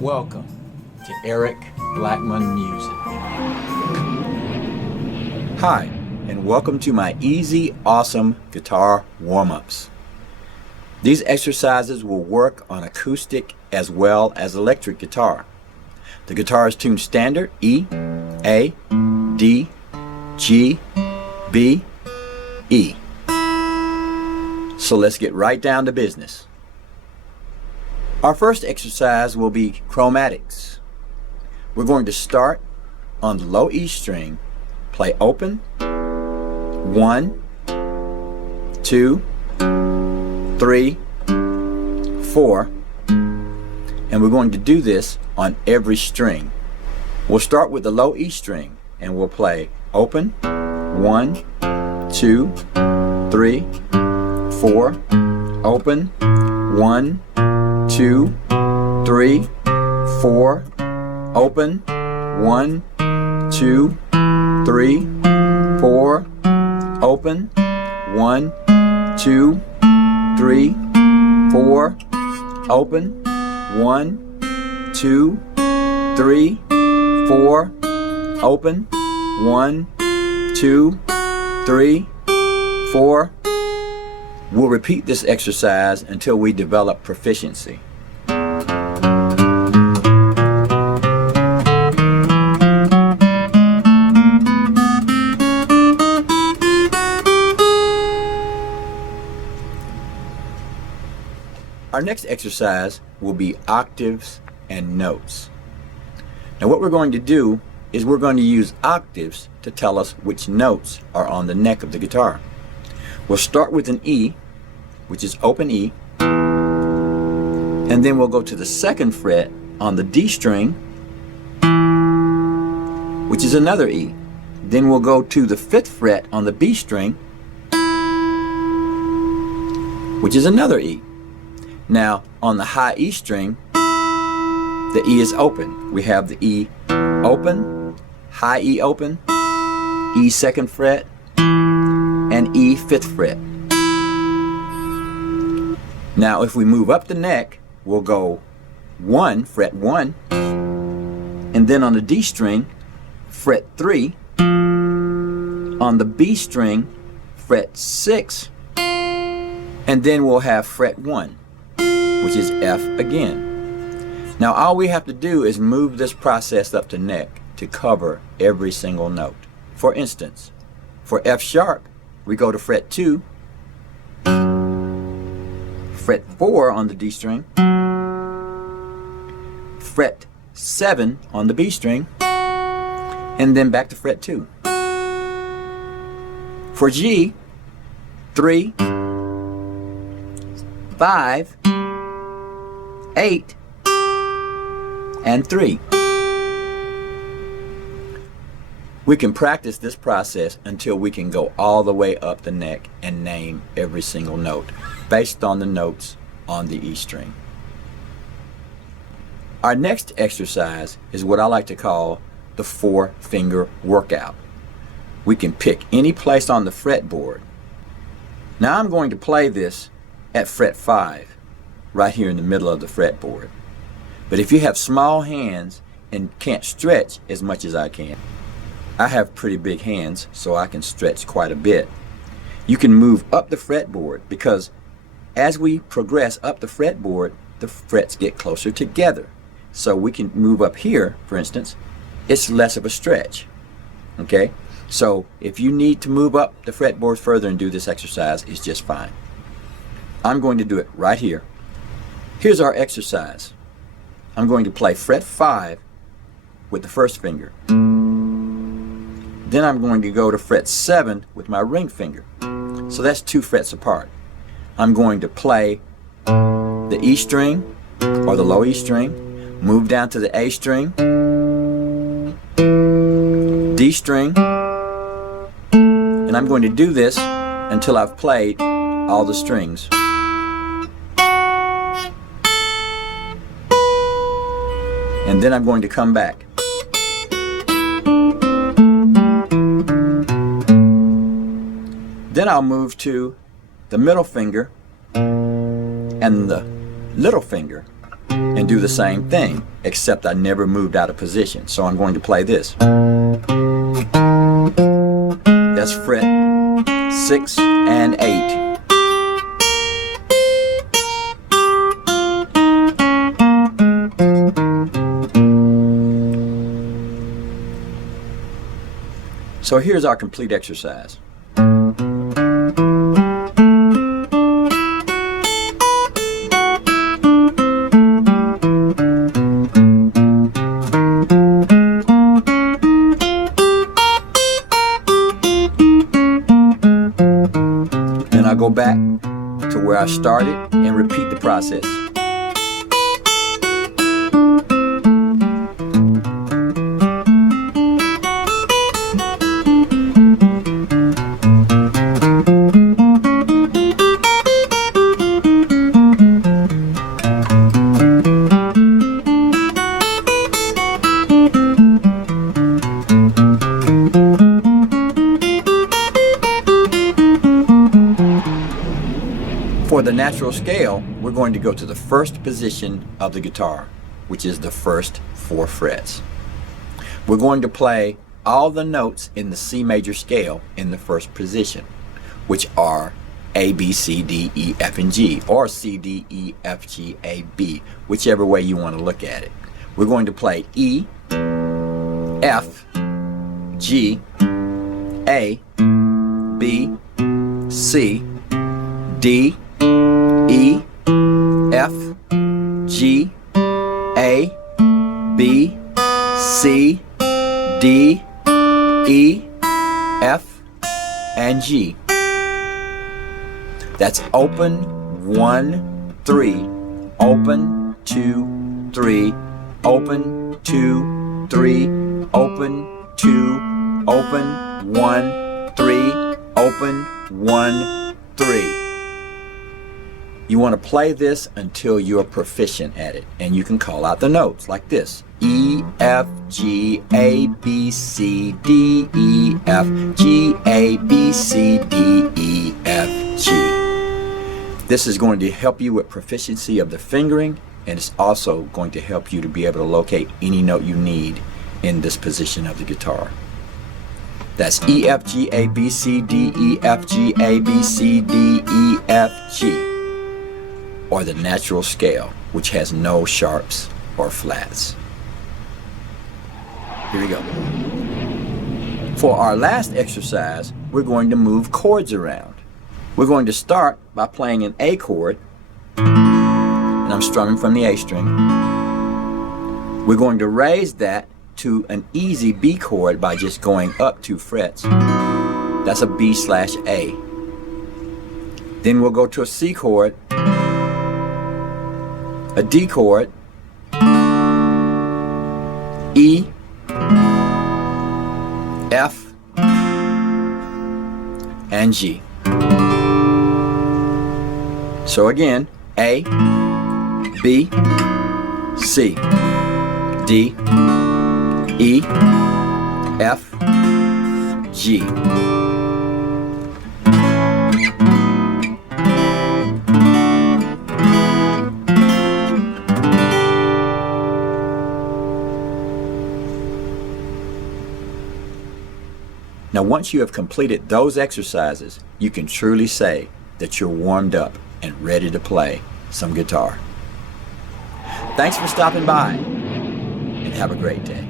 Welcome to Eric Blackmon Music. Hi, and welcome to my easy, awesome guitar warm-ups. These exercises will work on acoustic as well as electric guitar. The guitar is tuned standard E, A, D, G, B, E. So let's get right down to business. Our first exercise will be Chromatics. We're going to start on the low E string, play open, 1, 2, 3, 4, and we're going to do this on every string. We'll start with the low E string and we'll play open, 1, 2, 3, 4, open, 1, 2, 3, 4, open, 1, 2, 3, 4, open, 1, 2, 3, 4, open, 1, 2, 3, 4, open, 1, 2, 3, 4. We'll repeat this exercise until we develop proficiency. Our next exercise will be octaves and notes. Now what we're going to do is we're going to use octaves to tell us which notes are on the neck of the guitar. We'll start with an E, which is open E, and then we'll go to the second fret on the D string, which is another E. Then we'll go to the 5th fret on the B string, which is another E. Now on the high E string, the E is open. We have the E open, high E open, E 2nd fret, and E 5th fret. Now if we move up the neck, we'll go 1, fret 1, and then on the D string, fret 3, on the B string, fret 6, and then we'll have fret 1, which is F again. Now all we have to do is move this process up the neck to cover every single note. For instance, for F sharp, we go to fret 2, fret 4 on the D string, fret 7 on the B string, and then back to fret 2. For G, 3, 5, 8, and 3. We can practice this process until we can go all the way up the neck and name every single note based on the notes on the E string. Our next exercise is what I like to call the 4-finger workout. We can pick any place on the fretboard. Now I'm going to play this at fret 5, right here in the middle of the fretboard. But if you have small hands and can't stretch as much as I can, I have pretty big hands, so I can stretch quite a bit. You can move up the fretboard because as we progress up the fretboard, the frets get closer together. So we can move up here, for instance, it's less of a stretch. Okay? So if you need to move up the fretboard further and do this exercise, it's just fine. I'm going to do it right here. Here's our exercise. I'm going to play fret 5 with the 1st finger. Then I'm going to go to fret 7 with my ring finger. So that's 2 frets apart. I'm going to play the E string or the low E string, move down to the A string, D string, and I'm going to do this until I've played all the strings. And then I'm going to come back. Then I'll move to the middle finger and the little finger and do the same thing, except I never moved out of position. So I'm going to play this. That's fret 6 and 8. So here's our complete exercise. Then I go back to where I started and repeat the process. For the natural scale, we're going to go to the first position of the guitar, which is the first 4 frets. We're going to play all the notes in the C major scale in the first position, which are A, B, C, D, E, F, and G, or C, D, E, F, G, A, B, whichever way you want to look at it. We're going to play E, F, G, A, B, C, D, E, F, G, A, B, C, D, E, F, and G. That's open 1, 3, open 2, 3, open 2, 3, open 2, open 1, 3, open 1, 3. You want to play this until you're proficient at it, and you can call out the notes like this: E, F, G, A, B, C, D, E, F, G, A, B, C, D, E, F, G. This is going to help you with proficiency of the fingering, and it's also going to help you to be able to locate any note you need in this position of the guitar. That's E, F, G, A, B, C, D, E, F, G, A, B, C, D, E, F, G. Or the natural scale, which has no sharps or flats. Here we go. For our last exercise, we're going to move chords around. We're going to start by playing an A chord, and I'm strumming from the A string. We're going to raise that to an easy B chord by just going up 2 frets. That's a B/A. Then we'll go to a C chord, a D chord, E, F, and G. So again, A, B, C, D, E, F, G. Now, once you have completed those exercises, you can truly say that you're warmed up and ready to play some guitar. Thanks for stopping by, and have a great day.